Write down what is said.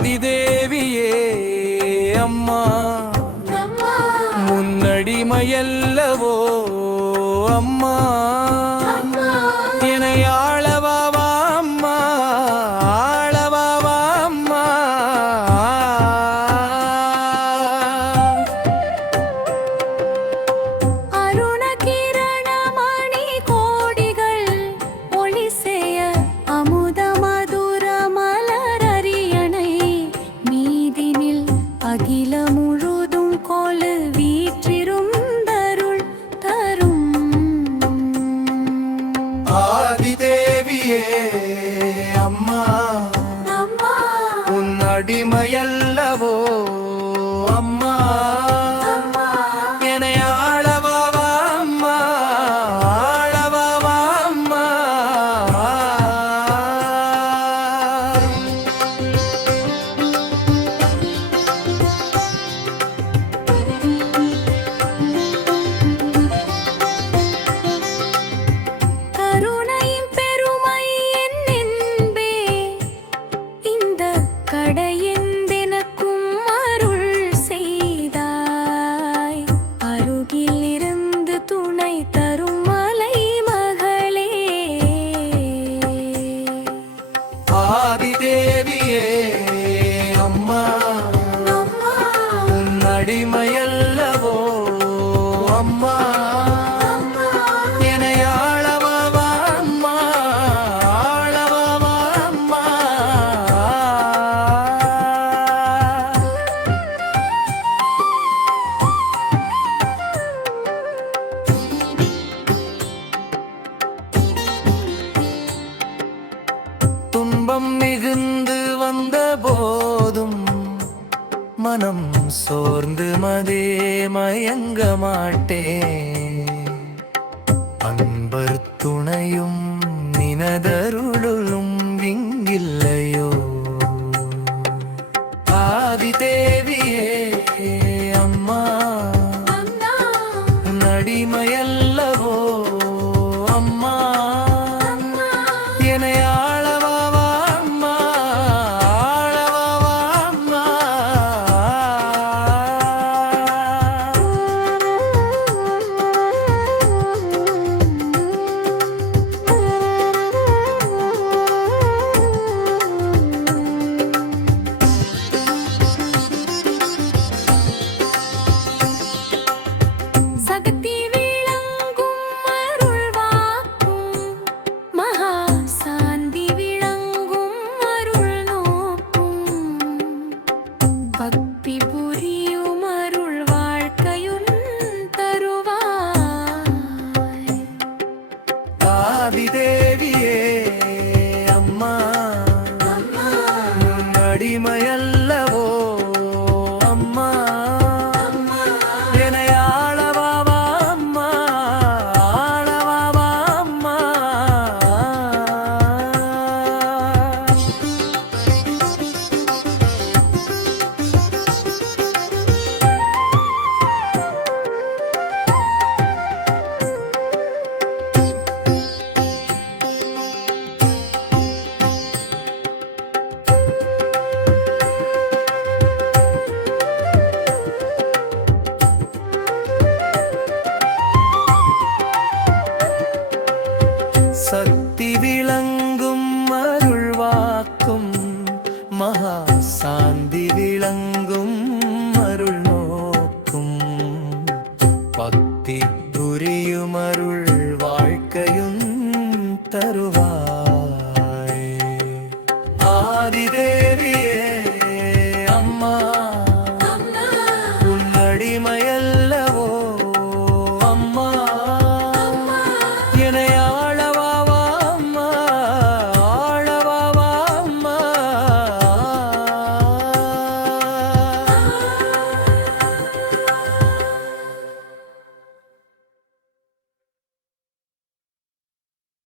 ஆதிதேவியே அம்மா முன்னடிமையல்லவோ அம்மா என்னை ஆளவாவா அம்மா ஆளவாவா அம்மா அருண கிரணமணி கோடிகள் ஒளி செய்ய அமுத மதுர மலரரியணை மீதினில் அகில முழுதும் கொலு வீற்றிருந்தருள் தரும் ஆதிதேவியே அம்மா உன் அடிமையல்லவோ அம்மா என்னை ஆளவாவா அம்மா ஆளவாவா அம்மா கருணையின் பெருமை என்னென்பே இந்த கடையெந்தெனக்கும் அருள் செய்தாய் அருகில் இருந்து துணை தரும் மலை மகளே ஆதிதேவியே அம்மா உன் அடிமையல்லவோ அம்மா என்னை ஆளவாவா அம்மா ஆளவாவா அம்மா துன்பம் மிகுந்து வந்த போதும் மனம் சோர்ந்து மதே மயங்க மாட்டேன் அன்பர் துணையும் நினதருளும் விங்கில்லையோ ஆதிதேவியே அம்மா நடிமையல்லவோ அம்மா என்னை ஆளவாவா அம்மா ஆளவாவா அம்மா சக்தி விளங்கும் அருள் வாக்கும் மகா சாந்தி விளங்கும் அருள் நோக்கும் பக்தி புரியும் அருள் வாழ்க்கையும் தருவாய் ஆதிதேவியே அம்மா உன் அடிமையல்லவோ அம்மா என்னை ஆளவாவா அம்மா ஆளவாவா அம்மா சக்தி விளங்கும் அருள் வாக்கும் மகா சாந்தி விளங்கும் அருள் நோக்கும் பக்தி புரியும் அருள் வாழ்க்கையும் தருவாய்